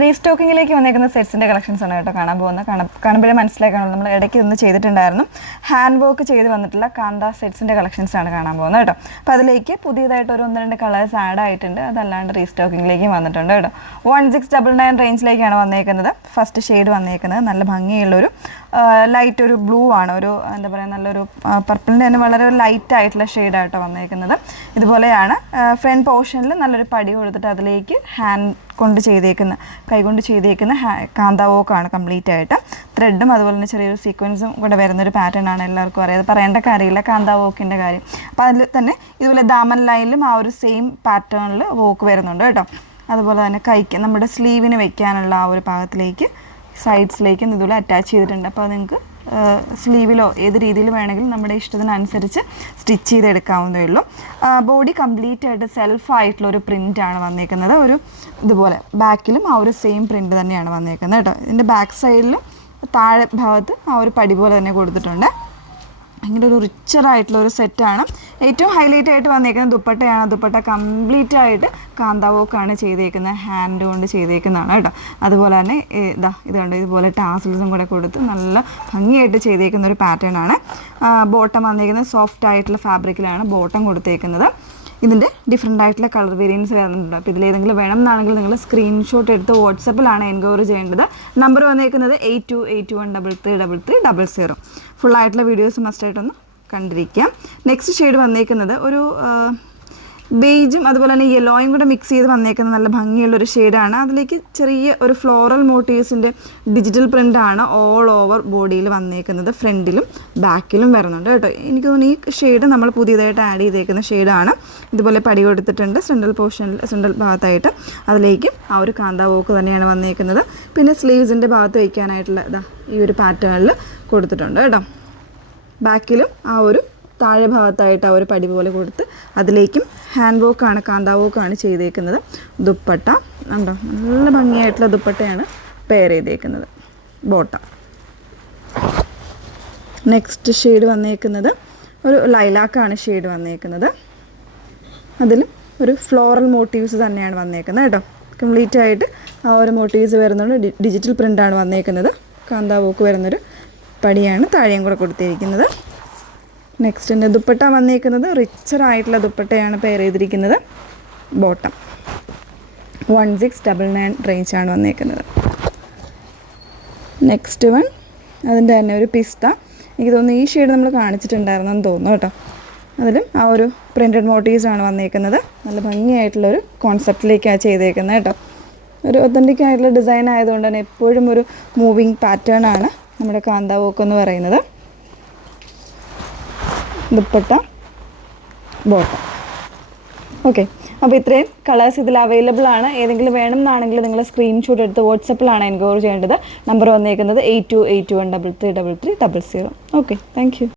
റീസ്റ്റോക്കിങ്ങിലേക്ക് വന്നേക്കുന്ന സെറ്റ്സിൻ്റെ കളക്ഷൻസ് ആണ് കേട്ടോ കാണാൻ പോകുന്നത്. കാണുമ്പോഴേ മനസ്സിലാക്കാനുള്ളൂ, നമ്മൾ ഇടയ്ക്ക് ഒന്ന് ചെയ്തിട്ടുണ്ടായിരുന്നു. ഹാൻഡ് വർക്ക് ചെയ്ത് വന്നിട്ടുള്ള കാന്ത സെറ്റ്സിൻ്റെ കളക്ഷൻസ് ആണ് കാണാൻ പോകുന്നത് കേട്ടോ. അപ്പോൾ അതിലേക്ക് പുതിയതായിട്ട് ഒരു 1-2 കളേഴ്സ് ആഡ് ആയിട്ടുണ്ട്. അതല്ലാണ്ട് റീസ്റ്റോക്കിങ്ങിലേക്ക് വന്നിട്ടുണ്ട് കേട്ടോ. 1699 റേഞ്ചിലേക്കാണ് വന്നേക്കുന്നത്. ഫസ്റ്റ് ഷെയ്ഡ് വന്നേക്കുന്നത് നല്ല ഭംഗിയുള്ളൊരു ലൈറ്റ് ഒരു ബ്ലൂ ആണ്, ഒരു എന്താ പറയുക നല്ലൊരു പർപ്പിളിൻ്റെ തന്നെ വളരെ ലൈറ്റ് ആയിട്ടുള്ള ഷെയ്ഡായിട്ടോ വന്നേക്കുന്നത്. ഇതുപോലെയാണ് ഫ്രണ്ട് പോർഷനിൽ നല്ലൊരു പടി കൊടുത്തിട്ട് അതിലേക്ക് ഹാൻഡ് കൊണ്ട് ചെയ്തേക്കുന്ന കൈകൊണ്ട് ചെയ്തേക്കുന്ന കാന്ത വോക്കാണ് കംപ്ലീറ്റ് ആയിട്ട്. ത്രെഡും അതുപോലെ തന്നെ ചെറിയൊരു സീക്വൻസും കൂടെ വരുന്നൊരു പാറ്റേൺ ആണ്, എല്ലാവർക്കും അറിയാം. പറയേണ്ട കാര്യമില്ല കാന്ത വോക്കിൻ്റെ കാര്യം. അപ്പോൾ അതിൽ തന്നെ ഇതുപോലെ ദാമൻ ലൈനിലും ആ ഒരു സെയിം പാറ്റേണിൽ വോക്ക് വരുന്നുണ്ട് കേട്ടോ. അതുപോലെ തന്നെ കൈക്ക് നമ്മുടെ സ്ലീവിന് വെക്കാനുള്ള ആ ഒരു ഭാഗത്തിലേക്ക് സൈഡ്സിലേക്കും ഇതുപോലെ അറ്റാച്ച് ചെയ്തിട്ടുണ്ട്. അപ്പോൾ നിങ്ങൾക്ക് സ്ലീവിലോ ഏത് രീതിയിൽ വേണമെങ്കിലും നമ്മുടെ ഇഷ്ടത്തിനനുസരിച്ച് സ്റ്റിച്ച് ചെയ്തെടുക്കാവുന്നതേ ഉള്ളൂ. ബോഡി കംപ്ലീറ്റ് ആയിട്ട് സെൽഫായിട്ടുള്ള ഒരു പ്രിൻ്റാണ് വന്നേക്കുന്നത്. ഒരു ഇതുപോലെ ബാക്കിലും ആ ഒരു സെയിം പ്രിൻ്റ് തന്നെയാണ് വന്നേക്കുന്നത് കേട്ടോ. ഇതിൻ്റെ ബാക്ക് സൈഡിലും താഴെ ഭാഗത്ത് ആ ഒരു പടി പോലെ തന്നെ കൊടുത്തിട്ടുണ്ട്. ഭയങ്കര ഒരു റിച്ചറായിട്ടുള്ള ഒരു സെറ്റാണ്. ഏറ്റവും ഹൈലൈറ്റ് ആയിട്ട് വന്നേക്കുന്നത് ദുപ്പട്ടയാണ്. ദുപ്പട്ട കംപ്ലീറ്റ് ആയിട്ട് കാന്ത വർക്കാണ് ചെയ്തേക്കുന്നത്, ഹാൻഡ് കൊണ്ട് ചെയ്തേക്കുന്നതാണ് കേട്ടോ. അതുപോലെ തന്നെ ഇതുണ്ട്, ഇതുപോലെ ടാസിൽസും കൂടെ കൊടുത്ത് നല്ല ഭംഗിയായിട്ട് ചെയ്തേക്കുന്ന ഒരു പാറ്റേൺ ആണ്. ബോട്ടം വന്നേക്കുന്നത് സോഫ്റ്റ് ആയിട്ടുള്ള ഫാബ്രിക്കിലാണ് ബോട്ടം കൊടുത്തേക്കുന്നത്. ഇതിൻ്റെ ഡിഫറെൻ്റ് ആയിട്ടുള്ള കളർ വേരിയൻസ് വരുന്നുണ്ട്. അപ്പോൾ ഇതിലേതെങ്കിലും വേണം എന്നാണെങ്കിൽ നിങ്ങൾ സ്ക്രീൻഷോട്ട് എടുത്ത് വാട്സപ്പിലാണ് എൻക്വയറി ചെയ്യേണ്ടത്. നമ്പർ വന്നേക്കുന്നത് 8281333300. ഫുള്ളായിട്ടുള്ള വീഡിയോസ് മസ്റ്റായിട്ടൊന്ന് കണ്ടിരിക്കാം. നെക്സ്റ്റ് ഷെയ്ഡ് വന്നേക്കുന്നത് ഒരു ബേജും അതുപോലെ തന്നെ യെല്ലോയും കൂടെ മിക്സ് ചെയ്ത് വന്നേക്കുന്ന നല്ല ഭംഗിയുള്ളൊരു ഷെയ്ഡാണ്. അതിലേക്ക് ചെറിയ ഒരു ഫ്ലോറൽ മോട്ടീവ്സിൻ്റെ ഡിജിറ്റൽ പ്രിൻ്റാണ് ഓൾ ഓവർ ബോഡിയിൽ വന്നേക്കുന്നത്. ഫ്രണ്ടിലും ബാക്കിലും വരുന്നുണ്ട് കേട്ടോ. എനിക്ക് തോന്നുന്നു ഈ ഷെയ്ഡ് നമ്മൾ പുതിയതായിട്ട് ആഡ് ചെയ്തേക്കുന്ന ഷെയ്ഡാണ്. ഇതുപോലെ പടി കൊടുത്തിട്ടുണ്ട് സെൻട്രൽ പോർഷനിൽ, സെൻട്രൽ ഭാഗത്തായിട്ട്. അതിലേക്കും ആ ഒരു കാന്ത വോക്ക് തന്നെയാണ് വന്നേക്കുന്നത്. പിന്നെ സ്ലീവ്സിൻ്റെ ഭാഗത്ത് വയ്ക്കാനായിട്ടുള്ള ഈ ഒരു പാറ്റേണിൽ കൊടുത്തിട്ടുണ്ട് കേട്ടോ. ബാക്കിലും ആ ഒരു താഴെ ഭാഗത്തായിട്ട് ആ ഒരു പടി പോലെ കൊടുത്ത് അതിലേക്കും ഹാൻഡ് വർക്കാണ് കാന്ത വർക്കാണ് ചെയ്തേക്കുന്നത്. ദുപ്പട്ട ഉണ്ടോ, നല്ല ഭംഗിയായിട്ടുള്ള ദുപ്പട്ടയാണ് പെയർ ചെയ്തേക്കുന്നത്. ബോട്ടം. നെക്സ്റ്റ് ഷെയ്ഡ് വന്നേക്കുന്നത് ഒരു ലൈലാക്കാണ് ഷെയ്ഡ് വന്നേക്കുന്നത്. അതിലും ഒരു ഫ്ലോറൽ മോട്ടീവ്സ് തന്നെയാണ് വന്നേക്കുന്നത് കേട്ടോ. കംപ്ലീറ്റ് ആയിട്ട് ആ ഒരു മോട്ടീവ്സ് വരുന്നുണ്ട്. ഡിജിറ്റൽ പ്രിൻ്റാണ് വന്നേക്കുന്നത്. കാന്ത വർക്ക് വരുന്നൊരു പടിയാണ് താഴെയും കൂടെ കൊടുത്തിരിക്കുന്നത്. നെക്സ്റ്റ് ദുപ്പട്ട വന്നേക്കുന്നത് റിച്ചറായിട്ടുള്ള ദുപ്പട്ടയാണ് പെയർ ചെയ്തിരിക്കുന്നത്. ബോട്ടം 1699 റേഞ്ചാണ് വന്നേക്കുന്നത്. നെക്സ്റ്റ് വൺ അതിൻ്റെ തന്നെ ഒരു പിസ്ത. എനിക്ക് തോന്നുന്നു ഈ ഷെയ്ഡ് നമ്മൾ കാണിച്ചിട്ടുണ്ടായിരുന്നെന്ന് തോന്നുന്നു കേട്ടോ. അതിലും ആ ഒരു പ്രിൻറ്റഡ് മോട്ടീവ്സ് ആണ് വന്നേക്കുന്നത്. നല്ല ഭംഗിയായിട്ടുള്ളൊരു കോൺസെപ്റ്റിലേക്കാണ് ചെയ്തേക്കുന്നത് കേട്ടോ. ഒരു ഒത്തൻറ്റിക് ആയിട്ടുള്ള ഡിസൈൻ ആയതുകൊണ്ട് തന്നെ എപ്പോഴും ഒരു മൂവിങ് പാറ്റേൺ ആണ് നമ്മുടെ കാന്ത വർക്ക് എന്ന് പറയുന്നത്. ദുപ്പട്ട, ബോട്ടം. ഓക്കെ, അപ്പോൾ ഇത്രയും കളേഴ്സ് ഇതിൽ അവൈലബിൾ ആണ്. ഏതെങ്കിലും വേണം എന്നാണെങ്കിൽ നിങ്ങൾ സ്ക്രീൻഷോട്ട് എടുത്ത് വാട്സപ്പിലാണ് എൻക്വയറി ചെയ്യേണ്ടത്. നമ്പർ വന്നേക്കുന്നത് 8281333300. Okay, thank you.